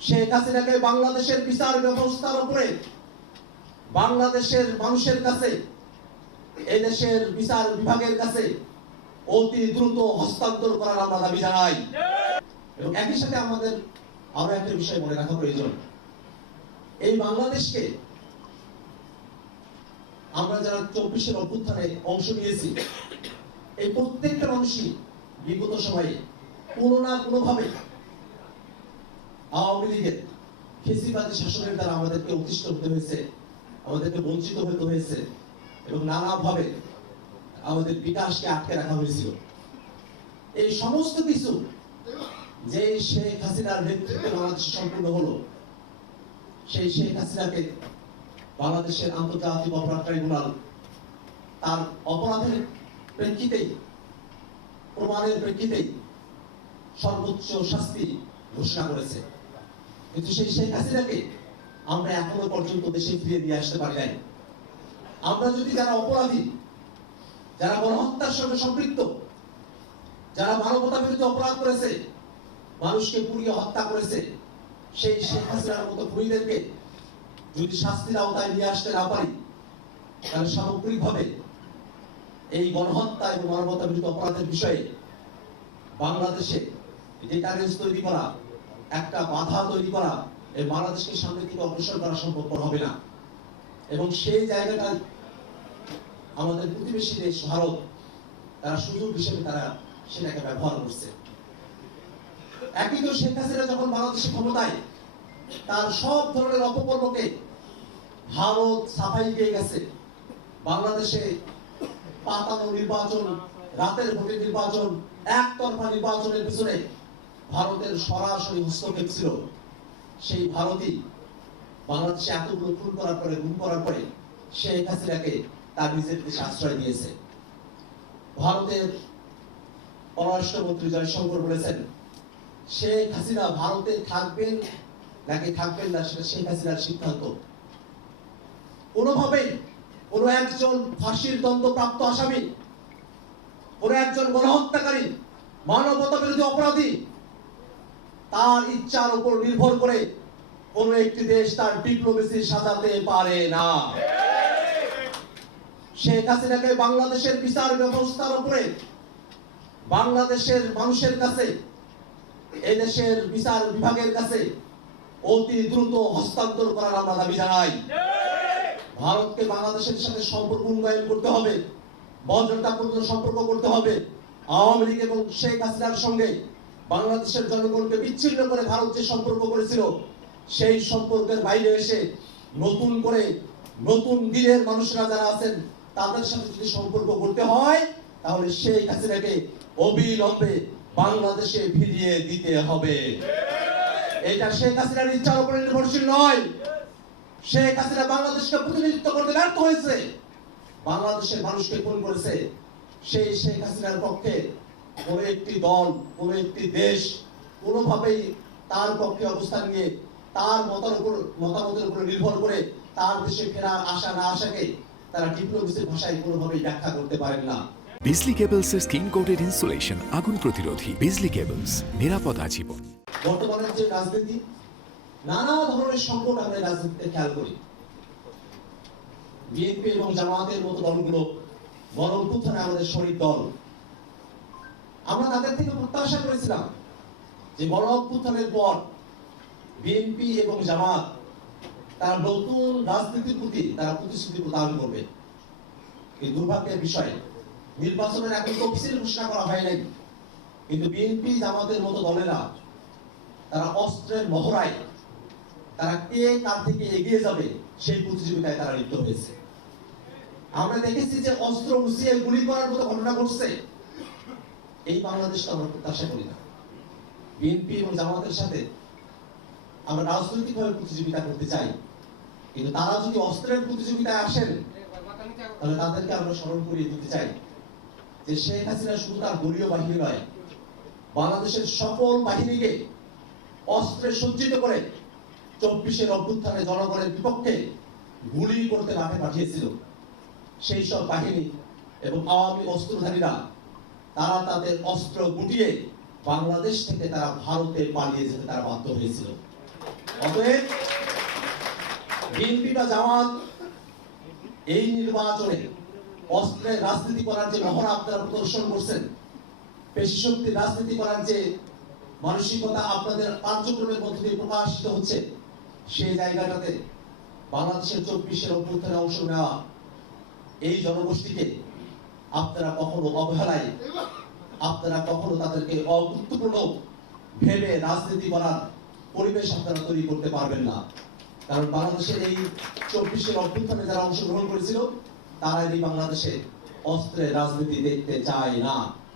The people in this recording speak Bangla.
শেখ হাসিনাকে বাংলাদেশের বিচার ব্যবস্থার উপরে বাংলাদেশের মানুষের কাছে, এদেশের বিচার বিভাগের কাছে অতি দ্রুত হস্তান্তর করার আমরা দাবি জানাই। এবং একই সাথে আমাদের আরো একটা বিষয় মনে রাখা প্রয়োজন, এই বাংলাদেশকে আমরা যারা 24-এর অভ্যুত্থানে অংশ নিয়েছি, এই প্রত্যেকটা মানুষই বিগত সময়ে কোনো না কোনো ভাবে আওয়ামী লীগের ফেসিবাদী শাসনের দ্বারা আমাদেরকে অতিষ্ঠ হতে হয়েছে, আমাদেরকে বঞ্চিত হতে হয়েছে এবং নানাভাবে আমাদের বিকাশকে আটকে রাখা হয়েছিল। এই সমস্ত কিছু যে শেখ হাসিনার নেতৃত্বে বাংলাদেশে সম্পূর্ণ হলো, সেই শেখ হাসিনাকে বাংলাদেশের আন্তর্জাতিক অপরাধ ট্রাইব্যুনাল তার অপরাধের প্রেক্ষিতেই, প্রমাণের প্রেক্ষিতেই সর্বোচ্চ শাস্তি ঘোষণা করেছে। কিন্তু সেই শেখ হাসিনাকে আমরা এখনো পর্যন্ত দেশে ফিরিয়ে দিয়ে আসতে পারি নাই। আমরা যদি যারা অপরাধী, যারা গণহত্যার সঙ্গে সম্পৃক্ত, যারা মানবতা বিরোধী অপরাধ করেছে, মানুষকে পুড়িয়ে হত্যা করেছে, সেই শেখ হাসিনার মতো খুনিদেরকে যদি শাস্তির আওতায় নিয়ে আসতে না পারি, তাহলে সামগ্রিকভাবে এই গণহত্যা এবং মানবতা বিরোধী অপরাধের বিষয়ে বাংলাদেশে ডেটারেন্স তৈরি করা, একটা বাধা তৈরি করা, এই বাংলাদেশকে সামনে থেকে অগ্রসর করা সম্ভবপর হবে না। এবং সেই জায়গাটা আমাদের প্রতিবেশী দেশ ভারত তারা সুযোগ হিসেবে তারা সেটাকে ব্যবহার করছে। একই তো শেখ হাসিনা যখন বাংলাদেশের ক্ষমতায়, তার সব ধরনের অপকর্মকে ভারত সাফাই দিয়ে গেছে। বাংলাদেশে পাতানো নির্বাচন, রাতের ভোটে নির্বাচন, একতরফা নির্বাচনের পিছনে ভারতের সরাসরি হস্তক্ষেপ ছিল। সেই ভারতই বাংলাদেশে এতগুলো খুন করার পরে, গুম করার পরে শেখ হাসিনাকে তার নিজের দেশে আশ্রয় দিয়েছে। ভারতের পররাষ্ট্রমন্ত্রী জয়শঙ্কর বলেছেন, শেখ হাসিনা ভারতে থাকবেন নাকি থাকবেন না সেটা শেখ হাসিনার সিদ্ধান্ত। কোনোভাবেই কোন একজন ফাঁসির দণ্ডপ্রাপ্ত আসামি, কোন একজন গণহত্যাকারী, মানবতা বিরোধী অপরাধী, তার ইচ্ছার উপর নির্ভর করে কোন একটি দেশ তার ডিপ্লোমেসি সাজাতে পারে না। শেখ হাসিনাকে বাংলাদেশের বিচার ব্যবস্থার উপরে বাংলাদেশের মানুষের কাছে, এদেশের বিচার বিভাগের কাছে অতি দ্রুত হস্তান্তর করার আমরা দাবি জানাই। ভারতকে বাংলাদেশের সাথে সম্পর্ক উন্নয়ন করতে হবে, বজ্রতাপূর্ণ সম্পর্ক করতে হবে। আওয়ামী লীগ এবং শেখ হাসিনার সঙ্গে বাংলাদেশের জনগণকে বিচ্ছিন্ন করে ভারত যে সম্পর্ক করেছিল, সেই সম্পর্কের বাইরে এসে নতুন করে নতুন দিনের মানুষরা যারা আছেন তাদের সাথে যদি সম্পর্ক করতে হয়, তাহলে শেখ হাসিনাকে অবিলম্বে বাংলাদেশে ফিরিয়ে দিতে হবে। এটা শেখ হাসিনার ইচ্ছার উপরে নির্ভরশীল নয়। শেখ হাসিনা বাংলাদেশকে প্রতিনিধিত্ব করতে ব্যর্থ হয়েছে, বাংলাদেশের মানুষকে খুন করেছে। সেই শেখ হাসিনার পক্ষে কোন একটি দল, কোন একটি দেশ কোনোভাবেই তার পক্ষে অবস্থান নিয়ে তার মতামতের উপর নির্ভর করে তার দেশে ফেরার আশা না আশাকে তারা ডিপ্লোমেসির ভাষায় কোনোভাবেই ব্যাখ্যা করতে পারেন না। বিজলি কেবলস এর স্ক্রিন কোটেড ইনসুলেশন আগুন প্রতিরোধী। বিজলি কেবলস, নিরাপদ আজীবন। বর্তমানের যে রাজনীতি, নানা ধরনের সংকট আমরা রাজনীতিতে খেয়াল করি। বিএনপি এবং জামায়াতের মতো দলগুলো গণ অভ্যুত্থানে আমাদের শরিক দল। আমরা তাদের থেকে প্রত্যাশা করেছিলাম যে গণ অভ্যুত্থানের পর বিএনপি এবং জামাত তারা নতুন রাজনীতির প্রতি তারা প্রতিশ্রুতি প্রদান করবে। এই দুর্ভাগ্যের বিষয়, নির্বাচনের এখন তফসিল ঘোষণা করা হয় নাই, কিন্তু বিএনপি জামাতের মতো দলেরা তারা অস্ত্রের মহড়ায় তারা কে কার থেকে এগিয়ে যাবে সেই প্রতিযোগিতায় তারা লিপ্ত হয়েছে। আমরা দেখেছি যে অস্ত্র উঁচিয়ে গুলি করার মতো ঘটনা ঘটছে। এই বাংলাদেশটা আমরা প্রত্যাশা করি না। বিএনপি এবং জামাতের সাথে আমরা রাজনৈতিকভাবে প্রতিযোগিতা করতে চাই, কিন্তু তারা যদি অস্ত্রের প্রতিযোগিতায় আসেন, তাহলে তাদেরকে আমরা স্মরণ করিয়ে দিতে চাই যে শেখ হাসিনা শুধু তার দলীয় বাহিনী নয়, বাংলাদেশের সকল বাহিনীকে অস্ত্রে সজ্জিত করে 24-এর অভ্যুত্থানে জনগণের বিপক্ষে গুলি করতে মাঠে পাঠিয়েছিল। সেই সব বাহিনী এবং আওয়ামী অস্ত্রধারীরা তারা তাদের অস্ত্র গুটিয়ে বাংলাদেশ থেকে তারা ভারতে পালিয়ে যেতে তারা বাধ্য হয়েছিল। অতএব বিএনপি বা জামাত এই নির্বাচনে অস্ত্রের রাজনীতি করার যে মহড়া আপনারা প্রদর্শন করছেন, পেশি শক্তির রাজনীতি করার যে মানসিকতা আপনাদের কার্যক্রমের মধ্যে দিয়ে প্রকাশিত হচ্ছে, সেই জায়গাটাতে বাংলাদেশের 24-এর অভ্যুত্থানে অংশ নেওয়া এই জনগোষ্ঠীকে আপনারা কখনো অবহেলায়, আপনারা কখনো তাদেরকে অগুরুত্বপূর্ণ ভেবে রাজনীতি করার পরিবেশ আপনারা তৈরি করতে পারবেন না। কারণ বাংলাদেশের এই 24-এর অভ্যুত্থানে যারা অংশগ্রহণ করেছিল, তারা এই বাংলাদেশে অস্ত্রের রাজনীতি দেখতে চায় না।